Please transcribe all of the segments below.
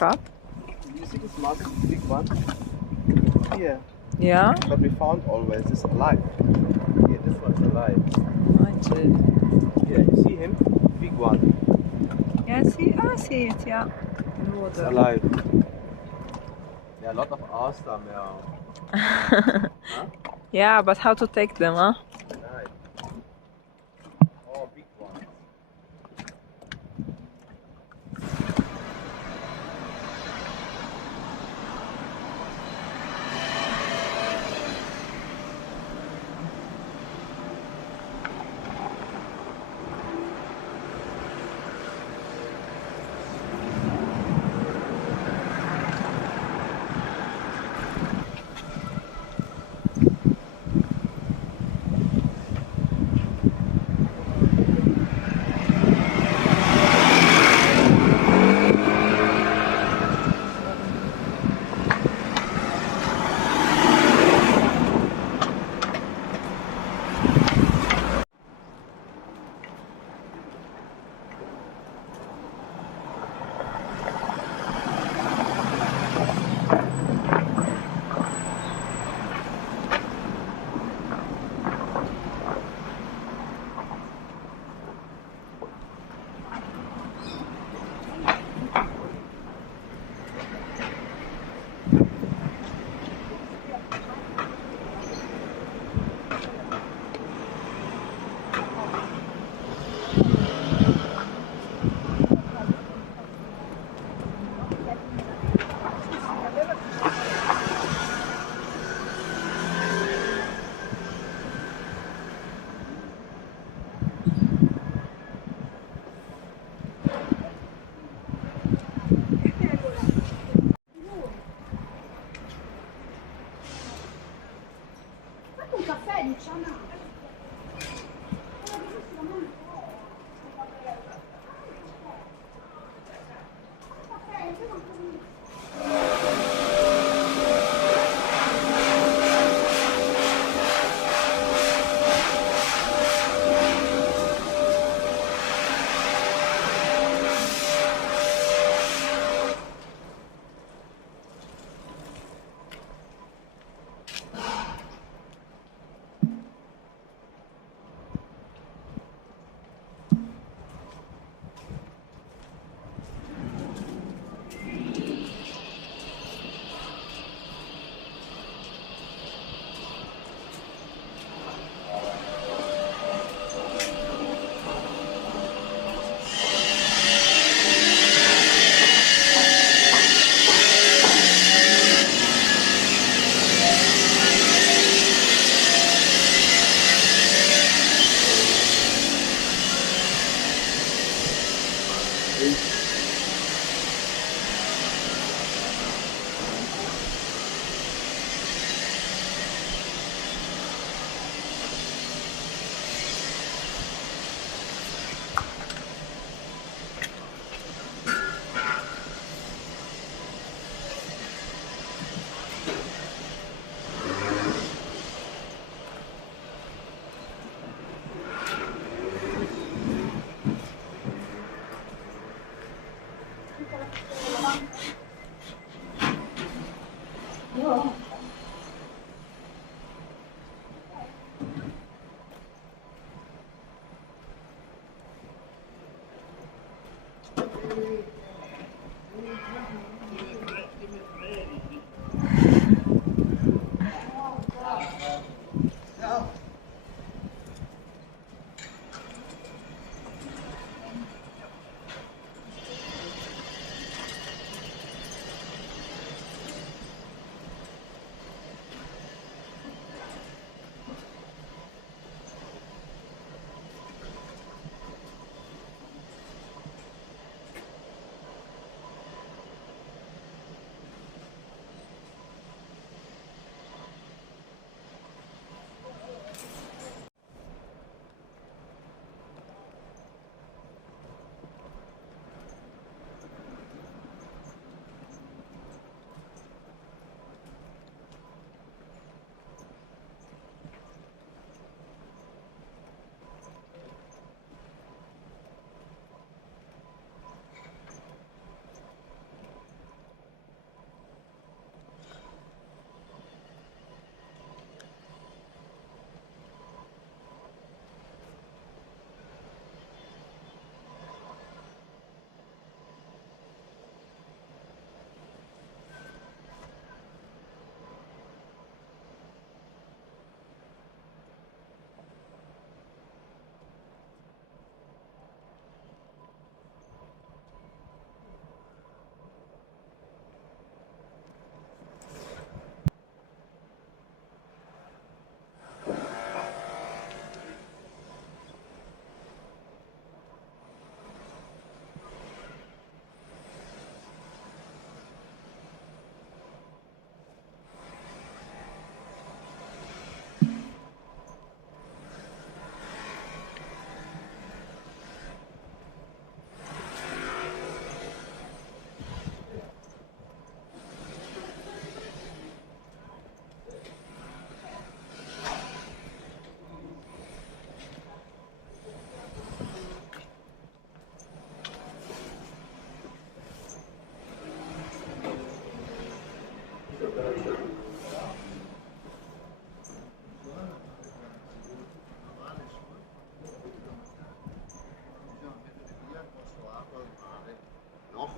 crab? You see this massive big one? Here. Yeah? But we found always is alive. Here, this one is alive. Here, you see him? Big one. Yeah, I see it, yeah. In It's water. alive. Yeah, a lot of oyster huh? Yeah, but how to take them, huh? Nice. Oh, big one. Un caffè, diciamo.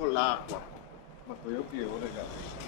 con l'acqua. Ma poi io più, ragazzi.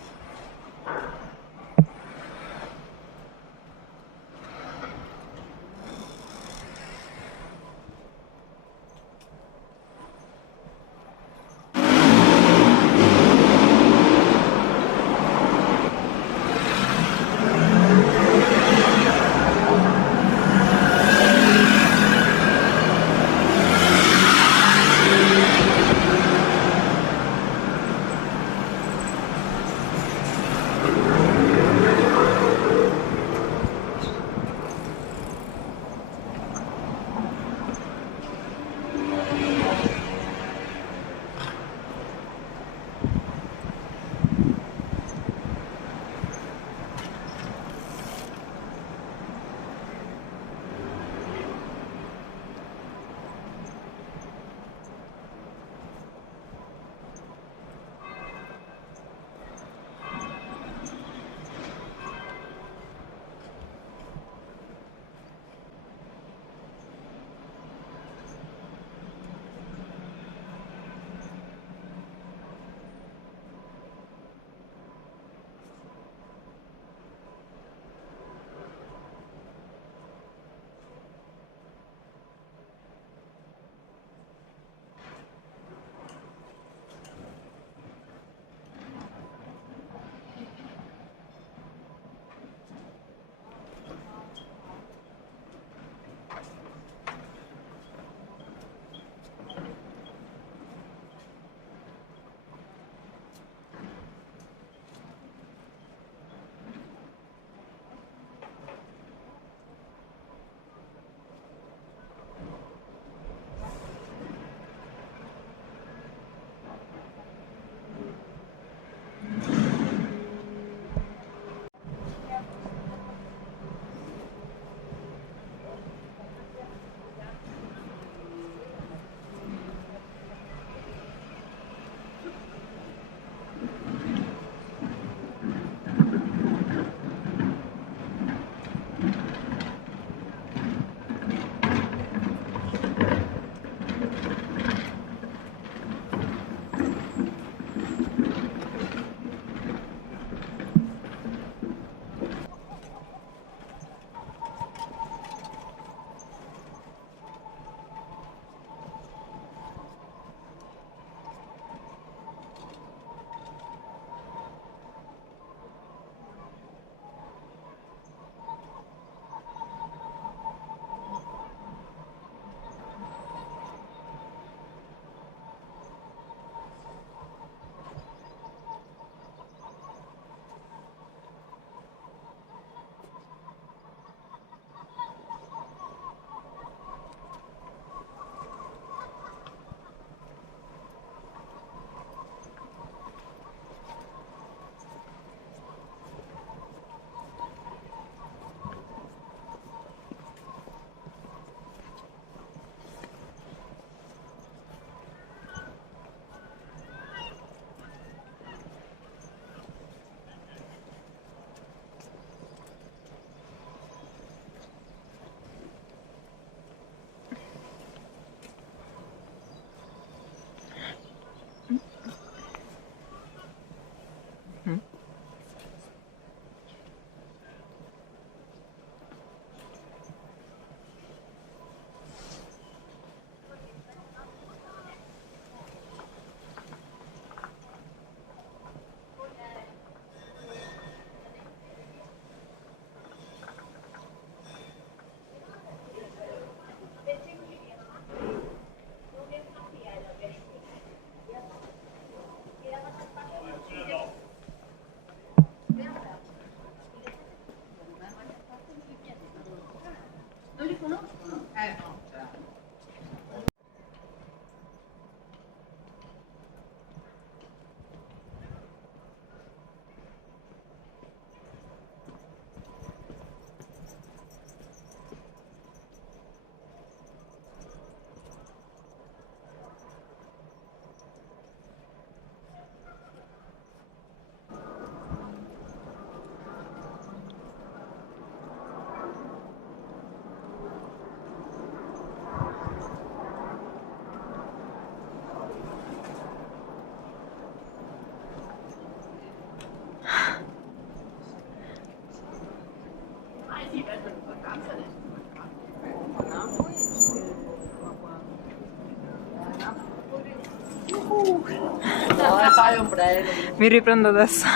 Fai un breve. Mi riprendo adesso.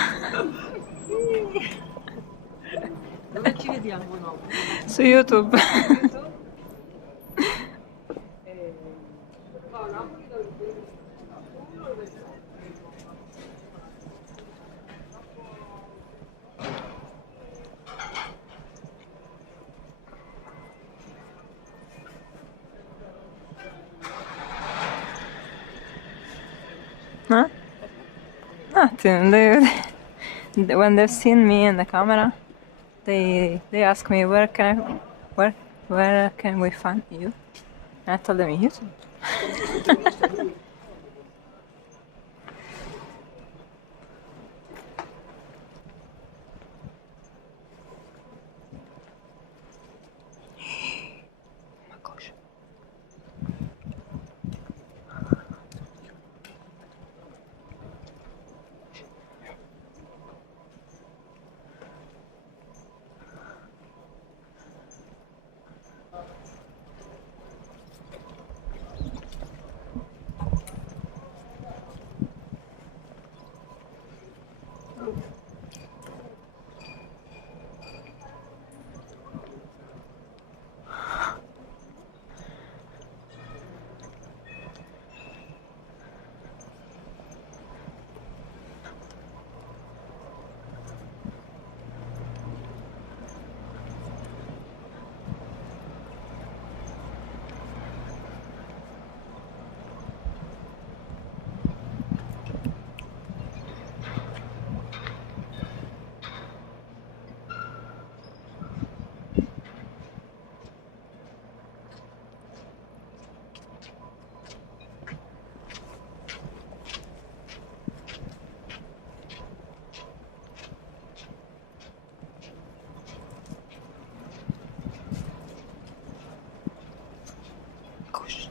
Dove ci vediamo no? Su YouTube. Huh? Nothing. When they've seen me in the camera, they ask me where can we find you? And I told them YouTube. Oh my gosh. Gosh.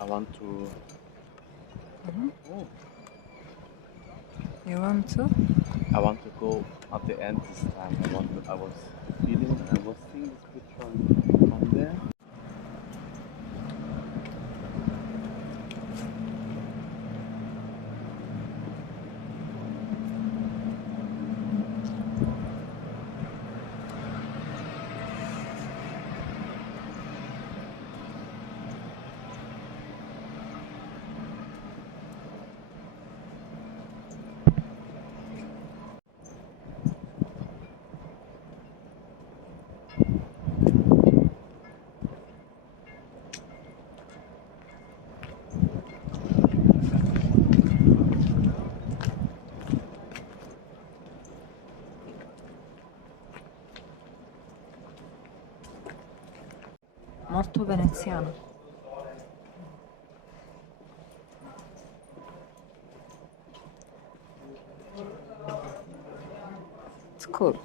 I want to. Oh, You want to? I want to go at the end this time. I was seeing this picture on there. molto veneziano. It's cool.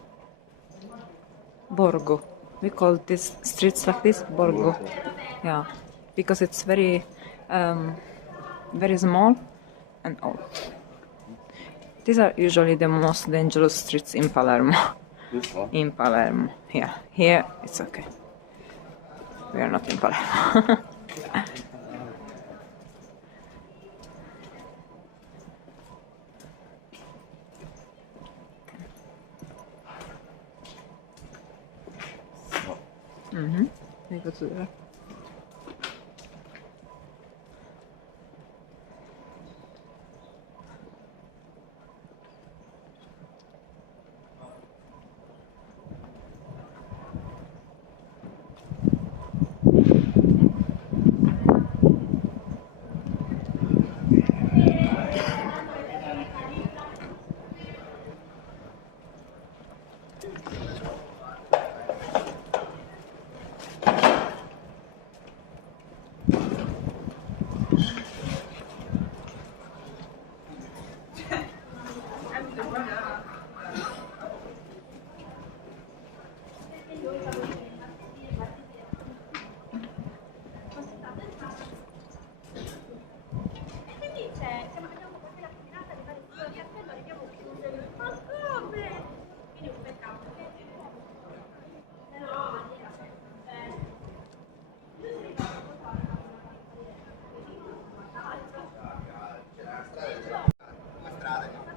Borgo. We call this streets like this Borgo. Yeah, because it's very small and old. These are usually the most dangerous streets in Palermo. This one? In Palermo, yeah. Here it's okay. We are not in Palermo. We go to there.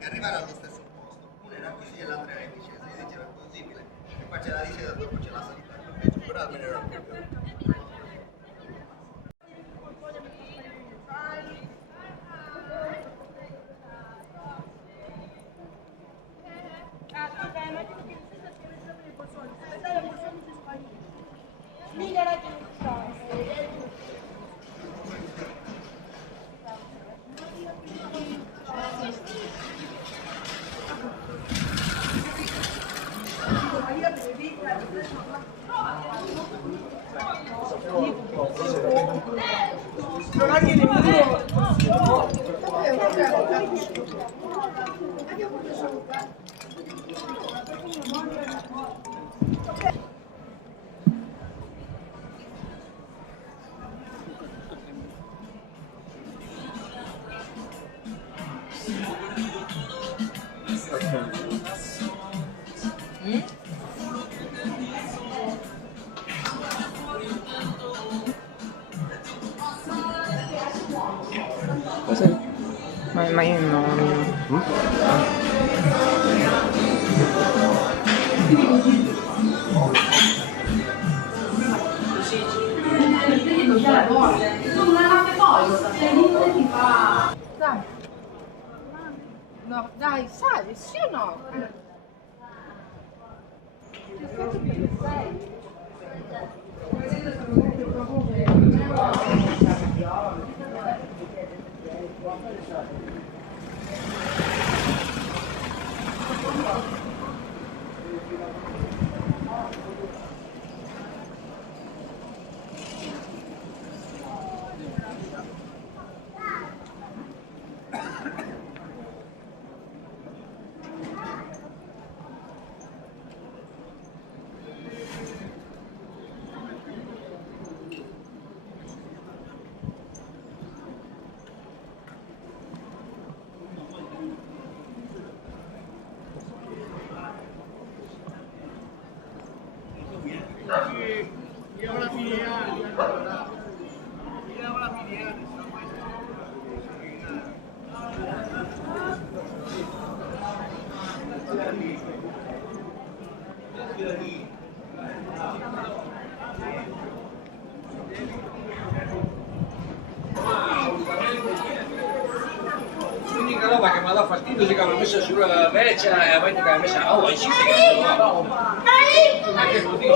e arrivare allo stesso posto. Una era così e l'altra era in discesa. Io dicevo, è possibile. E qua c'è la discesa, dopo c'è la salita. Invece, però almeno era più veloce. Cos'è? Ma io non... Dai. No, dai, sali, sì o no? L'unica roba che mi ha dato fastidio è che avevo messo sulla vecchia e avete che avevo messo a oggi anche così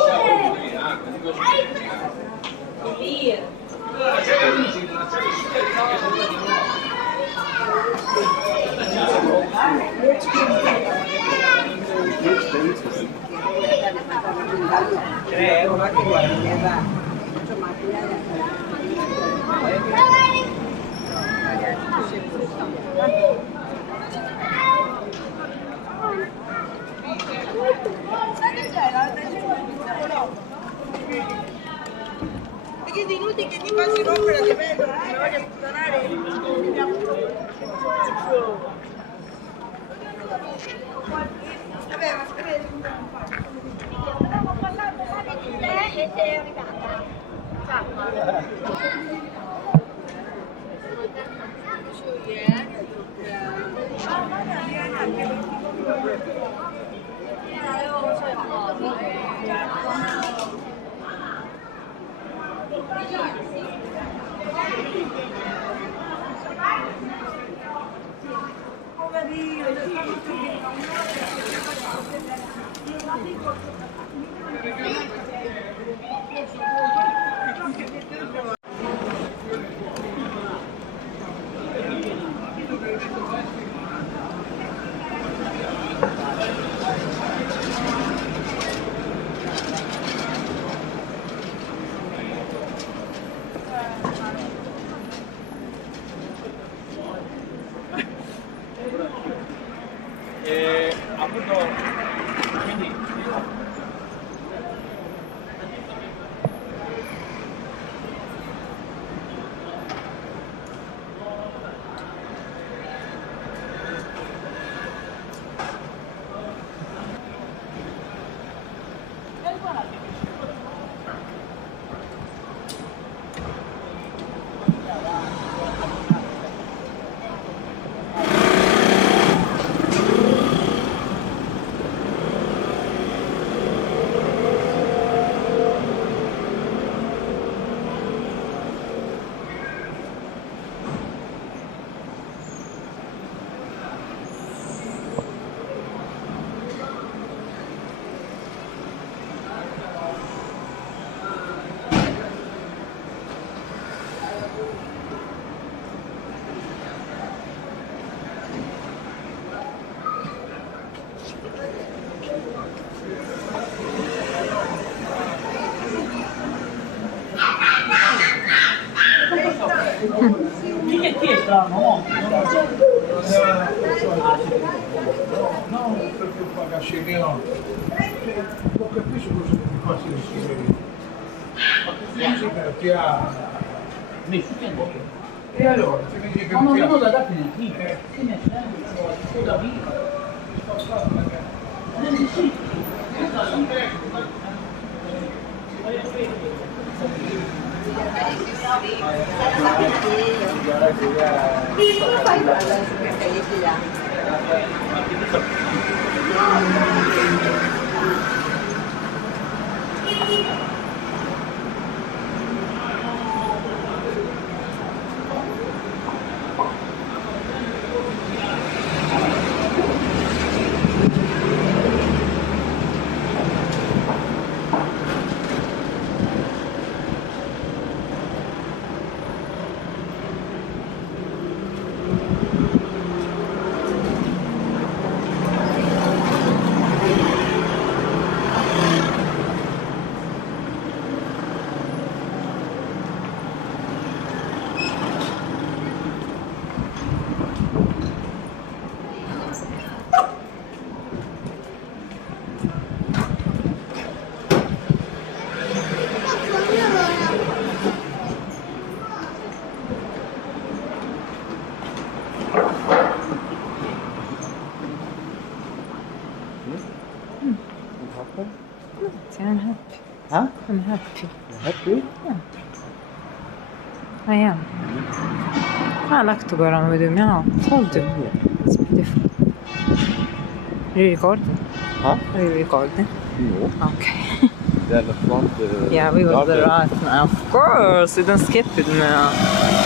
Creo, ma che guarda, Perché è inutile che ti passi rompere che vedo, mi voglio sputtanare. Vabbè, ma appunto, quindi Chi è strano? No, perché paga scendino. Non capisco cosa ti faccio di scrivere. Ma che musica ti ha... Nessuno. E allora, ti dici che Ma non ti ha... vedo da dati nel team. Che ne sento? Da vita. I'm happy. Huh? I'm happy. Happy? I am. I like to go around with you now. Told you. It's beautiful. You recording? Huh? Are you recording? No. Okay. They're the front. Yeah, we got the garden. right now. Of course, you don't skip it now.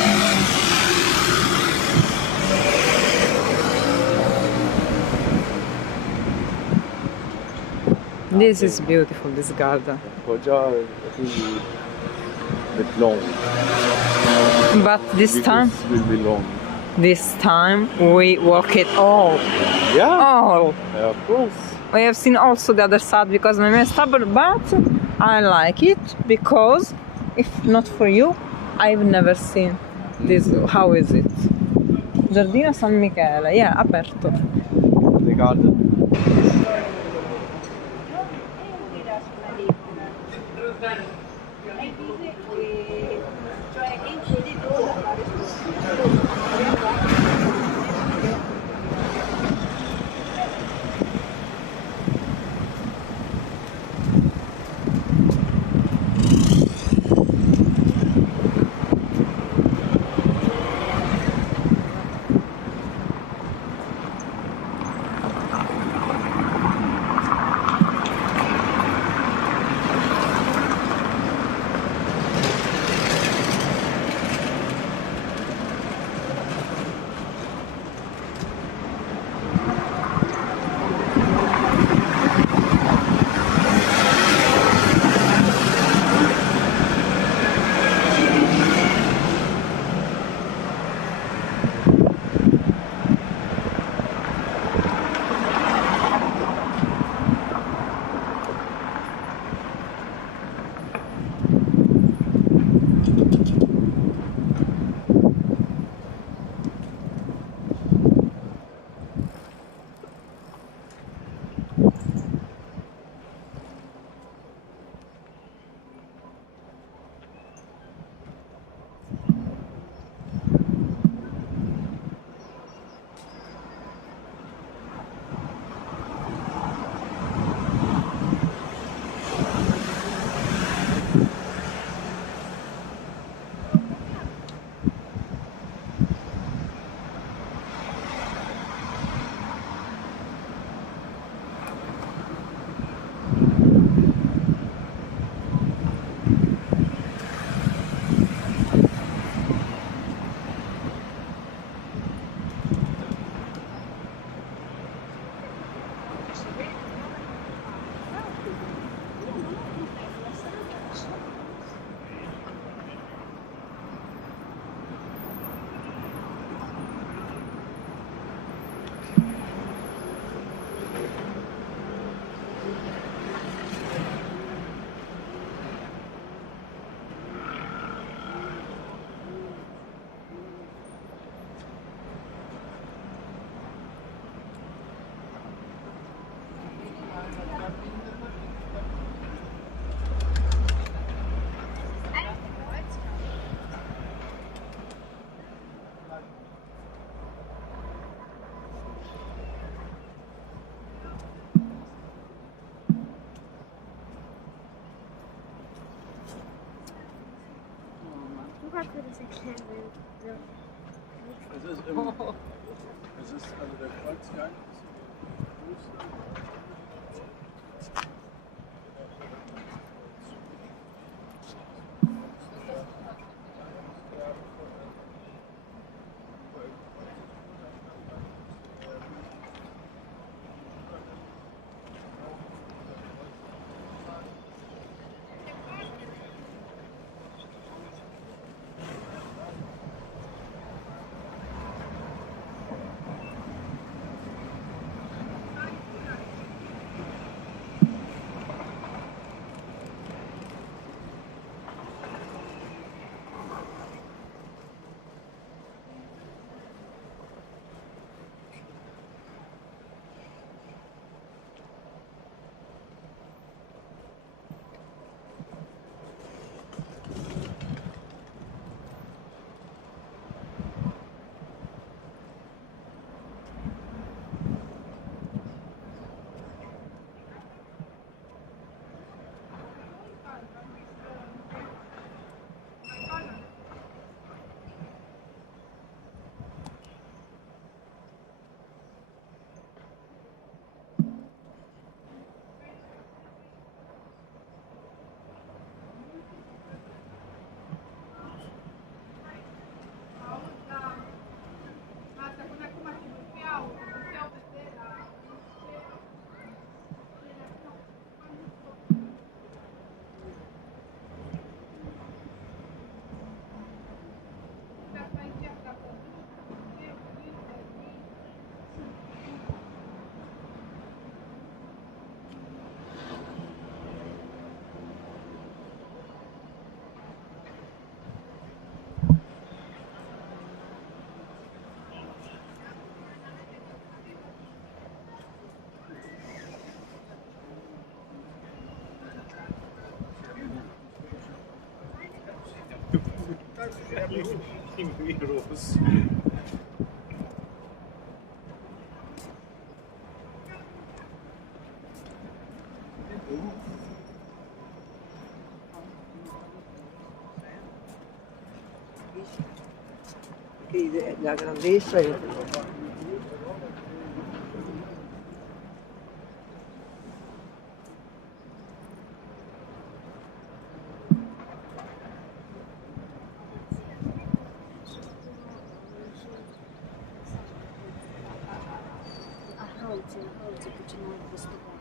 This is beautiful, this garden. Kocca really bit long. But this time, will be long. this time we walk it all. Yeah. All. Yeah, of course. We have seen also the other side because my stubborn, but I like it because if not for you, I've never seen this. How is it? Giardino San Michele, yeah, aperto. The garden. Es ist also der Kreuzgang. Virus. La grandezza è... A Hałdzie poczynają występować.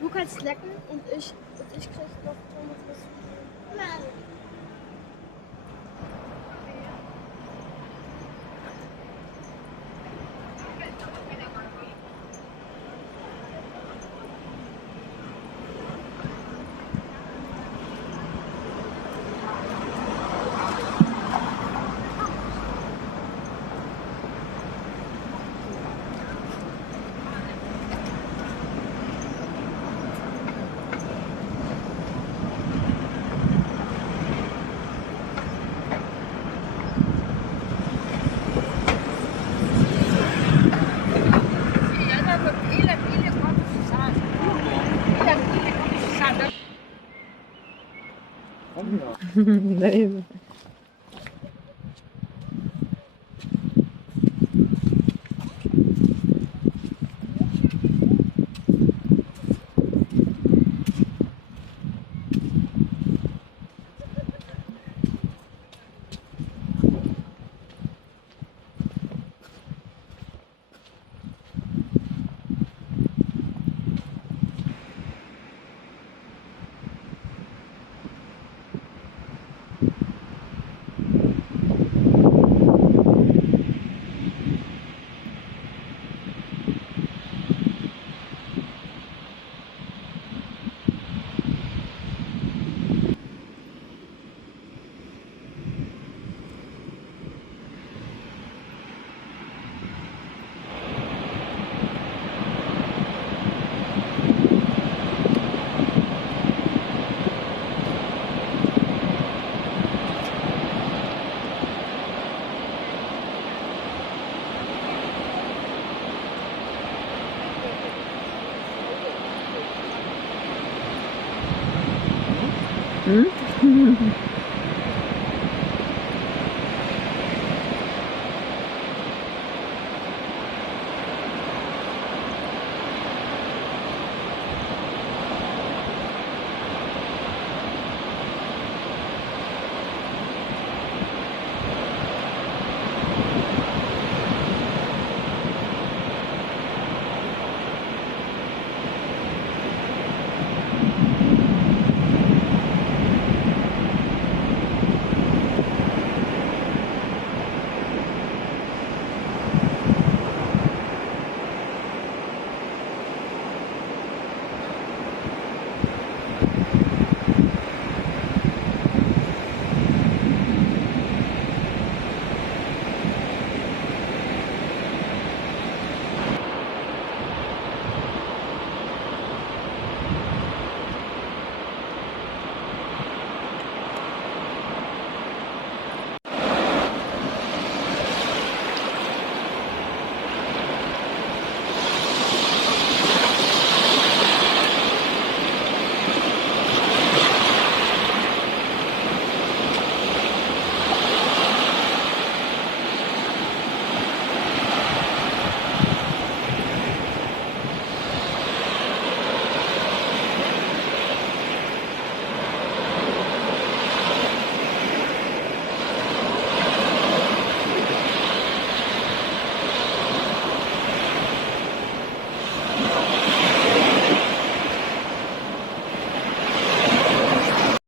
Du kannst lecken und ich krieg noch was. Nein. Dave. Hmm?